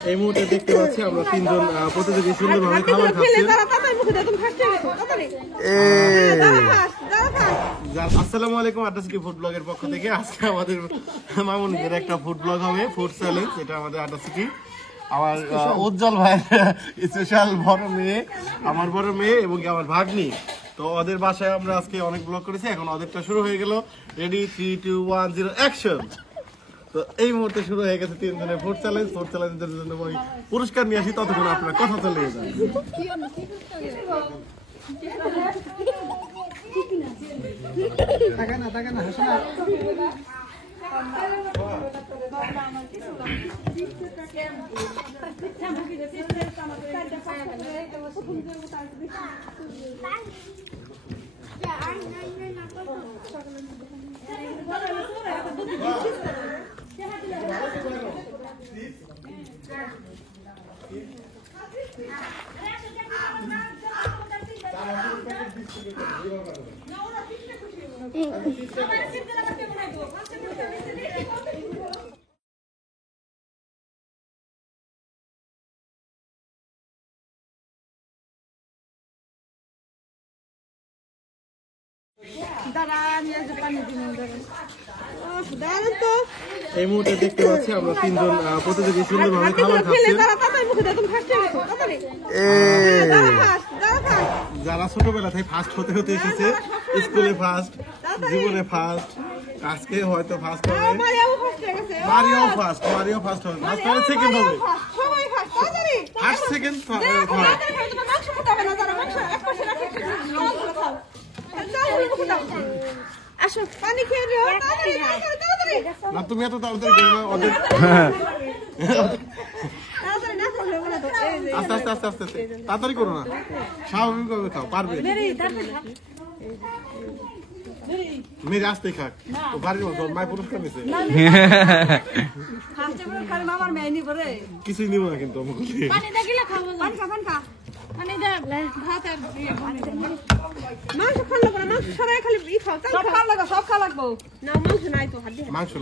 এই মুহূর্তে দেখতে পাচ্ছি আমরা তিনজন প্রতিযোগী সুন্দরভাবে খাবার খাচ্ছি। আসসালামু আলাইকুম, আড্ডা ফুড ব্লগের পক্ষ থেকে আজকে আমাদের মামুনিদের একটা ফুড ব্লগ হবে, ফুড চ্যালেঞ্জ। এটা আমাদের আড্ডা সিটি আমার উজ্জ্বল ভাইয়ের স্পেশাল বড় মেয়ে, আমার বড় মেয়ে এবং আমার ভাগ্নি। তো ওদের বাসায় আমরা আজকে অনেক ব্লগ করেছি, এখন ওদেরটা শুরু হয়ে গেল। Ready 3, 2, 1, 0 action. তো এই মুহূর্তে শুরু হয়ে গেছে তিনজনের ফুড চ্যালেঞ্জ। ফুড চ্যালেঞ্জের জন্য আমি পুরস্কার নিয়ে আসি, ততক্ষণ আপনার কথা চলে যান। এই মুহূর্তে দেখতে পাচ্ছি আমরা তিনজন প্রতিযোগী সুন্দরভাবে খাবার খাচ্ছি। যারা ছোটবেলা থেকে ফার্স্ট হতে হতে এসেছে, স্কুলে ফার্স্ট, জীবনে ফার্স্ট, আজকে হয়তো ফার্স্ট হবে। মারিও ফার্স্ট হবে, ফার্স্ট হবে, সেকেন্ড হবে, ফার্স্ট সেকেন্ড আসো পানি খেয়ে নিও। না তুমি এত তাড়াতাড়ি ওদের আস্তে আস্তে আস্তে আস্তে তাড়াতাড়ি করো না, স্বাভাবিকভাবে খাও, পারবে। মেয়ে আসতে খাক, ও বাড়ির মতো মায়ের পুরস্কার নিছে। কিছুই নিব না কিন্তু মাংস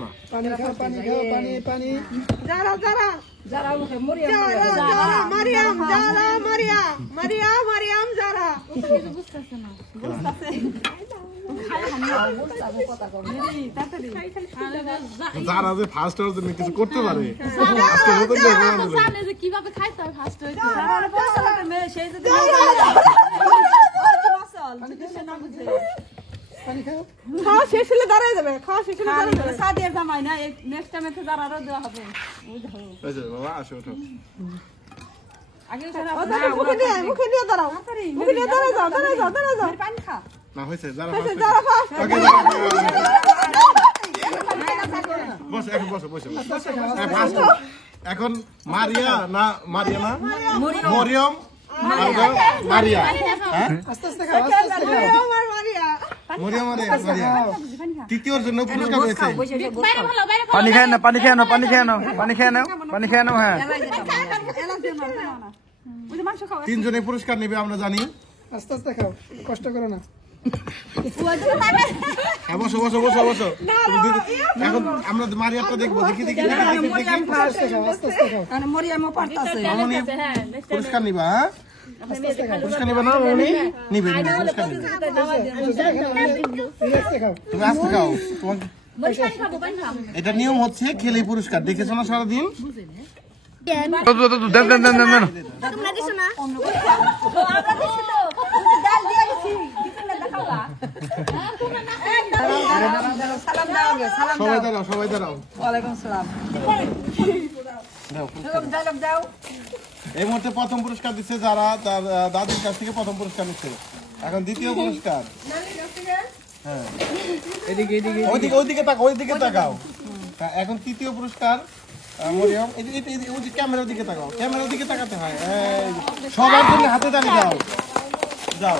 না। যারা যে ফার্স্ট হওয়ার জন্য কিছু করতে পারে, কিভাবে খাইতে হয় ফার্স্ট হইতে খাওয়া শেষ হলে দাঁড়ায় যাবে, খাওয়া শেষ হলে দাঁড়ায় যাবে। সাদিয়া জামাই না, নেক্সট টাইমে তো দাঁড়ারও দেওয়া হবে। বাবা আসো ওঠো, মুখে দিয়ে দাঁড়াও, মুখে দিয়ে দাঁড়ায় যাও, দাঁড়ায় যাও, দাঁড়ায় যাও। পানি খা না হয়েছে। যারা এখন মারিয়া না মারিয়া না মরিয়ম মারিয়া, মরিয়ম মারিয়া তৃতীয়র জন্য পুরস্কার রয়েছে। পানি খেয়ে নাও, পানি খেয়ে নাও, পানি খেয়ে নাও, পানি খেয়ে নাও, পানি খেয়ে নাও। হ্যাঁ, তিনজনে পুরস্কার নেবে আমরা জানি। আস্তে আস্তে খাও, কষ্ট করো না। বসো বসো বসো বসো। এখন আমরা মারিয়াটা দেখবো, দেখি দেখি পুরস্কার নিবা। পুরস্কার নিবা না নিবে, তুমি আসতে খাও। এটা নিয়ম হচ্ছে খেলে পুরস্কার, দেখেছো না সারাদিন। সবাই দাঁড়াও, সবাই দাঁড়াও। এই মুহূর্তে প্রথম পুরস্কার দিচ্ছে যারা, তার দাদির কাছ থেকে প্রথম পুরস্কার নিচ্ছে। এখন দ্বিতীয় পুরস্কার। হ্যাঁ, ওইদিকে তাকাও, ওইদিকে তাকাও। এখন তৃতীয় পুরস্কার মরিয়ম, ক্যামেরার দিকে তাকাও, ক্যামেরার দিকে তাকাতে হয়। সবার জন্য হাতে তালি দাও, যাও।